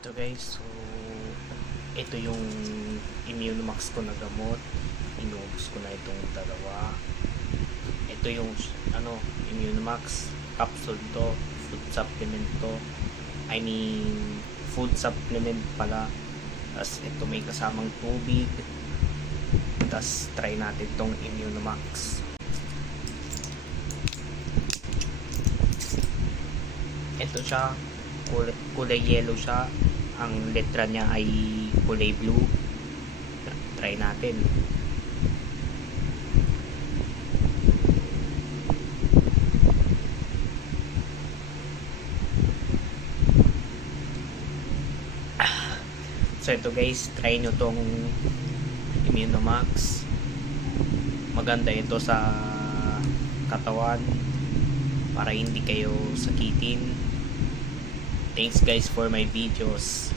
Ito guys, so ito yung Immunomax ko na gamot. Inubos ko na itong dalawa. Ito yung Immunomax capsule to, food supplement to. I mean food supplement pala. Tapos ito may kasamang tubig. Tapos try natin tong Immunomax. Ito siya, kulay yellow siya. Ang letra niya ay kulay blue. Try natin. So ito guys, try nyo tong Immunomax. Maganda ito sa katawan para hindi kayo sakitin. Thanks guys for my videos.